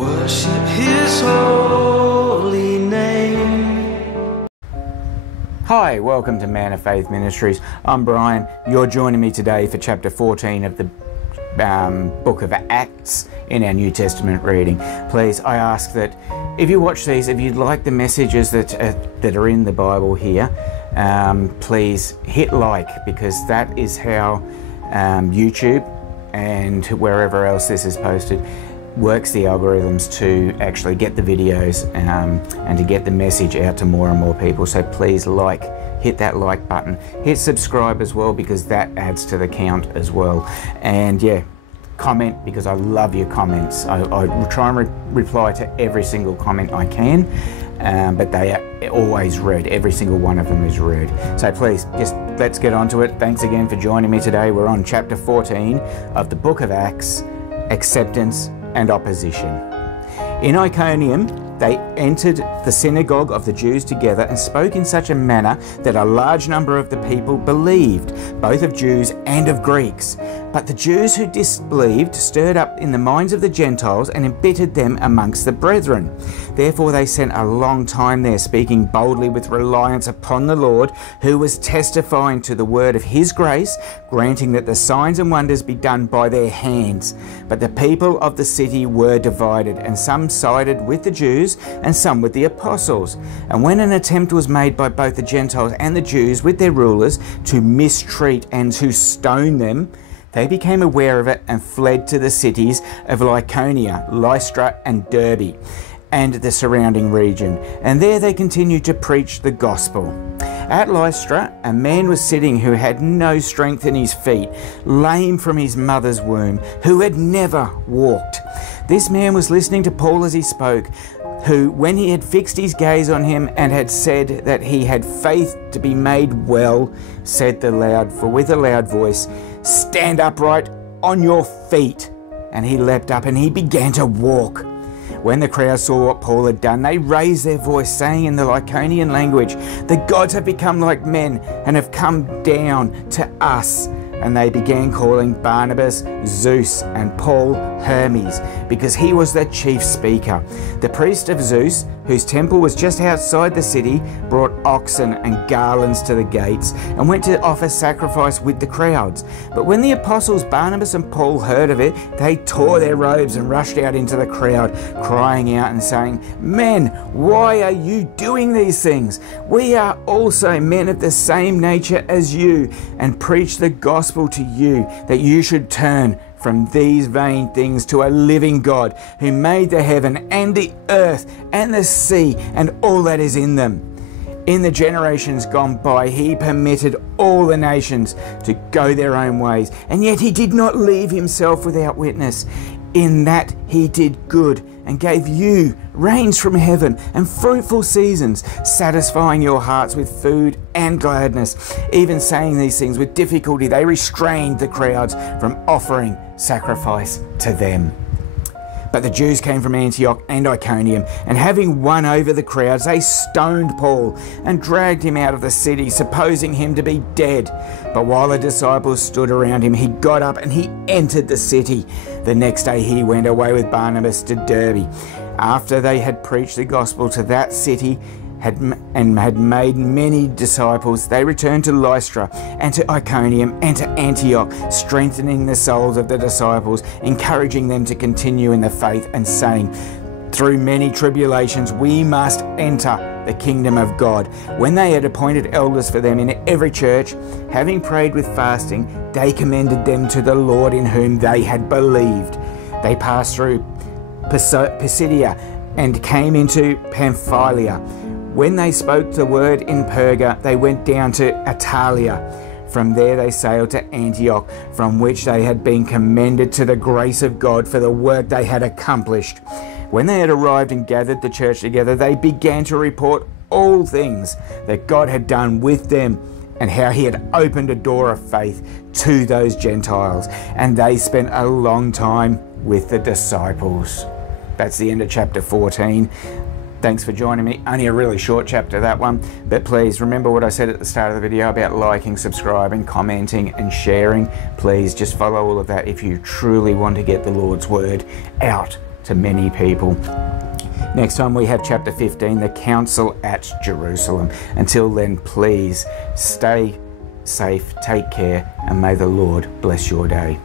Worship His holy name. Hi, welcome to Man of Faith Ministries. I'm Brian. You're joining me today for chapter 14 of the book of Acts in our New Testament reading. Please, I ask that if you watch these, if you'd like the messages that are in the Bible here, please hit like, because that is how YouTube and wherever else this is posted works the algorithms to actually get the videos and to get the message out to more and more people. So please hit that like button, hit subscribe as well, because that adds to the count as well. And yeah, comment, because I love your comments. I try and reply to every single comment I can, but they are always read. Every single one of them is read. So please, just let's get on to it. Thanks again for joining me today. We're on chapter 14 of the book of Acts, Acceptance and Opposition. In Iconium, they entered the synagogue of the Jews together and spoke in such a manner that a large number of the people believed, both of Jews and of Greeks. But the Jews who disbelieved stirred up in the minds of the Gentiles and embittered them amongst the brethren. Therefore they sent a long time there, speaking boldly with reliance upon the Lord, who was testifying to the word of his grace, granting that the signs and wonders be done by their hands. But the people of the city were divided, and some sided with the Jews and some with the apostles. And when an attempt was made by both the Gentiles and the Jews with their rulers to mistreat and to stone them, they became aware of it and fled to the cities of Lycaonia, Lystra and Derbe, and the surrounding region. And there they continued to preach the gospel. At Lystra, a man was sitting who had no strength in his feet, lame from his mother's womb, who had never walked. This man was listening to Paul as he spoke, who, when he had fixed his gaze on him and had said that he had faith to be made well, said with a loud voice, "Stand upright on your feet." And he leapt up and he began to walk. When the crowd saw what Paul had done, they raised their voice, saying in the Lycaonian language, "The gods have become like men and have come down to us." And they began calling Barnabas Zeus and Paul Hermes, because he was the chief speaker. The priest of Zeus, whose temple was just outside the city, brought oxen and garlands to the gates and went to offer sacrifice with the crowds. But when the apostles Barnabas and Paul heard of it, they tore their robes and rushed out into the crowd, crying out and saying, "Men, why are you doing these things? We are also men of the same nature as you, and preach the gospel to you, that you should turn from these vain things to a living God, who made the heaven and the earth and the sea and all that is in them. In the generations gone by, he permitted all the nations to go their own ways, and yet he did not leave himself without witness. In that he did good and gave you rains from heaven and fruitful seasons, satisfying your hearts with food and gladness." Even saying these things with difficulty, they restrained the crowds from offering sacrifice to them. But the Jews came from Antioch and Iconium, and having won over the crowds, they stoned Paul and dragged him out of the city, supposing him to be dead. But while the disciples stood around him, he got up and he entered the city. The next day he went away with Barnabas to Derbe. After they had preached the gospel to that city and had made many disciples, they returned to Lystra and to Iconium and to Antioch, strengthening the souls of the disciples, encouraging them to continue in the faith, and saying, "Through many tribulations we must enter the kingdom of God." When they had appointed elders for them in every church, having prayed with fasting, they commended them to the Lord in whom they had believed. They passed through Pisidia and came into Pamphylia. When they spoke the word in Perga, they went down to Attalia. From there they sailed to Antioch, from which they had been commended to the grace of God for the work they had accomplished. When they had arrived and gathered the church together, they began to report all things that God had done with them, and how he had opened a door of faith to those Gentiles. And they spent a long time with the disciples. That's the end of chapter 14. Thanks for joining me. Only a really short chapter, that one. But please remember what I said at the start of the video about liking, subscribing, commenting and sharing. Please just follow all of that if you truly want to get the Lord's word out to many people. Next time we have chapter 15, the council at Jerusalem. Until then, please stay safe, take care, and may the Lord bless your day.